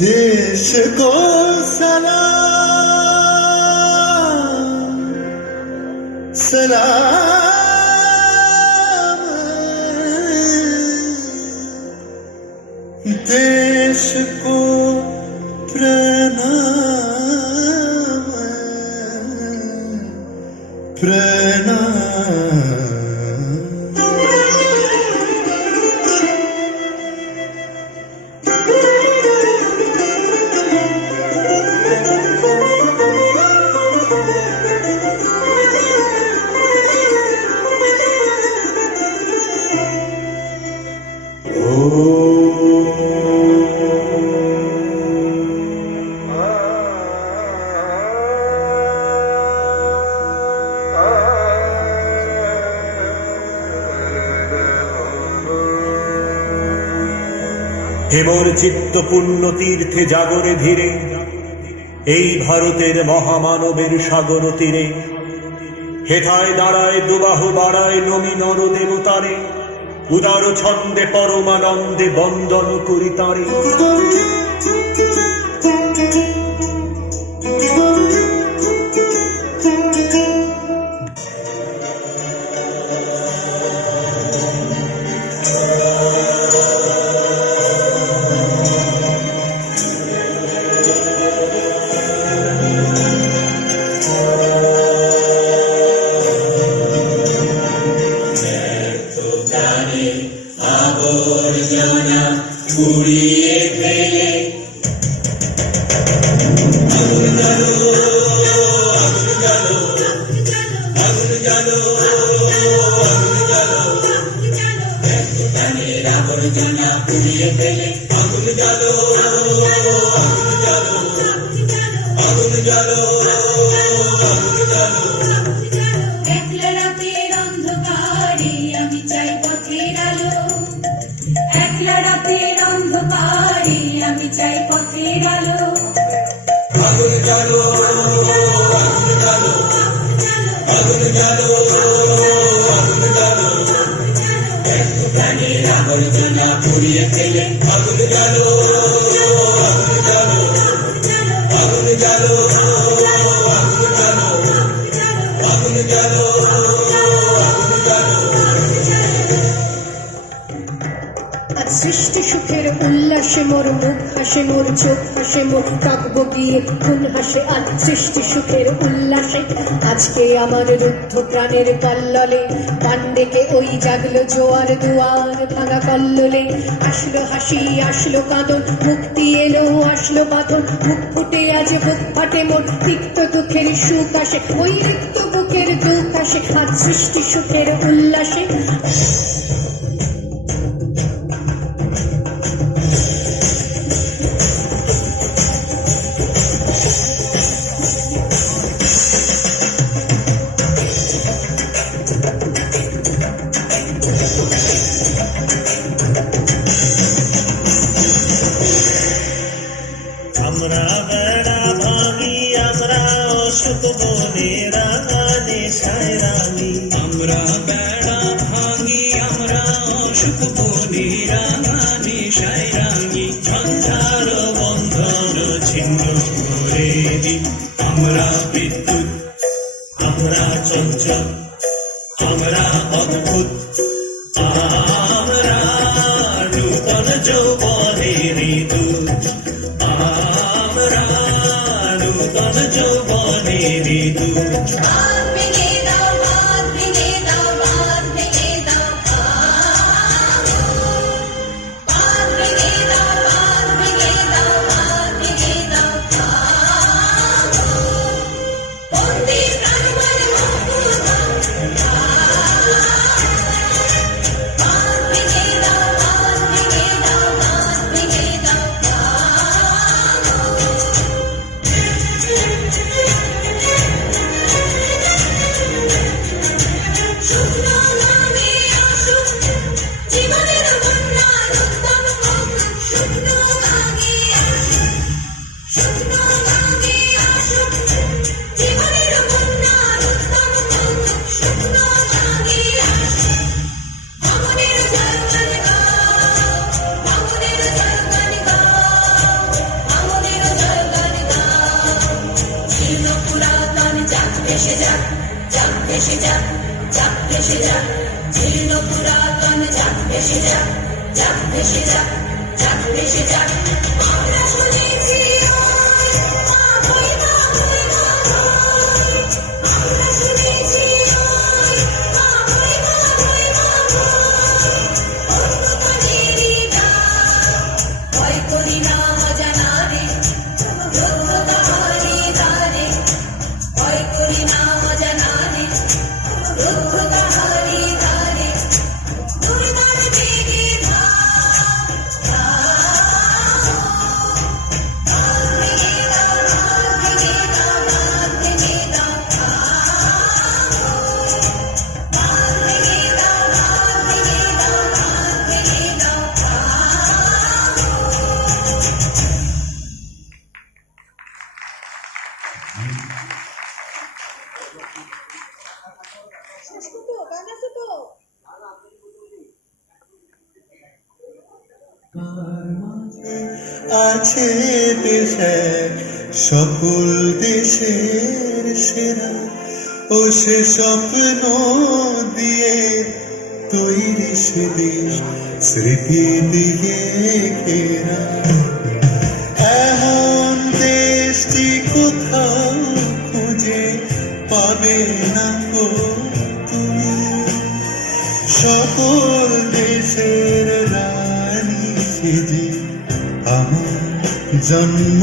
देश को सलाम सलाम, देश को प्रणाम प्रणाम। হেমর চিত্ত পুণ্য তীর্থে জাগরে ধীরে, এই ভারতের মহামানবের সাগর তীরে, হেথায় দাঁড়ায় দুবাহু বাড়ায় নমি নর দেবতারে, উদার ছন্দে পরমানন্দে বন্দন করি তারে। আবর্জনা কুড়িয়ে ফেলে আগুন জ্বালো, আগুন জ্বালো, আগুন জ্বালো, আগুন জ্বালো, প্রাণের আবর্জনা কুড়িয়ে ফেলে আগুন জ্বালো, আগুন জ্বালো, আগুন জ্বালো, আগুন জ্বালো। একলা রাতের অন্ধকারে আমি চাই পথের আলো, একলা রাতের অন্ধকারে আমি চাই পথের আলো। আগুন জ্বালো, আগুন জ্বালো, আগুন জ্বালো, আগুন জ্বালো, প্রাণের আবর্জনা পুড়িয়ে ফেলে আগুন জ্বালো, আগুন জ্বালো, আগুন জ্বালো, আগুন জ্বালো, আগুন জ্বালো, আগুন জ্বালো। আজ সৃষ্টি সুখের উল্লাসে মোর মুখ হাসে, মোর চোখ হাসে, মুখ কাঁপবো গিয়ে কোন হাসে। আজ সৃষ্টি সুখের উল্লাসে আজকে আমার রুদ্ধ প্রাণের কল্লোলে, পান্ডেকে ওই জাগলো জোয়ার দুয়ার ভাঙা কল্লোলে। আসলো হাসি আসলো কাঁদন, মুক্তি এলো আসলো বাঁধন, মুখ ফুটে আজ বুক ফাটে মোর, তিক্ত দুঃখের সুখ আসে, ওই রিক্ত বুকের দুঃখ আসে। আজ সৃষ্টি সুখের উল্লাসে আমরা বেড়া ভাঙি, আমরা অসুখ বনে রাঙানে সায়রানি, আমরা বেড়া ভাঙি, আমরা অসুখ বনি রাঙানি সায়রানি, ঝঞ্ঝার বন্ধন ছিন্ন করে দি। আমরা বিদ্যুৎ, আমরা চঞ্চল, আমরা অদ্ভুত, আমরা নূতন যৌবনের দূত, আমরা নূতন যৌবনের দূত। ভেসে যাক, জীর্ণ পুরাতন যাক ভেসে যাক, যাক ভেসে যাক, যাক ভেসে যাক। আমরা শুনেছি ওই মাগোই মাগোই মাগোই, আমরা শুনেছি ওই মাগোই মাগোই মাগোই, অন্যতমেরই গান। ভয় করি না অজানা রে, রুদ্র তাহারি দ্বারে, ভয় করি না অজানা রে, রুদ্র তাহারি দ্বারে। দুর্গার বেগে ধাও, ধাও, ধার ভেঙে দাও, ধার ভেঙে দাও, ধার ভেঙে দাও, ধাও, ধার ভেঙে দাও, ধার ভেঙে দাও, ধার ভেঙে দাও, ধাও। আছে দেশ এক, সকল দেশের সেরা, ও সে স্বপ্ন দিয়ে তৈরি সে দেশ, স্মৃতি দিয়ে ঘেরা। এমন দেশটি কোথাও খুঁজে পাবে না গো তুমি, সকল দেশের রানী সেজে আমার জন্ম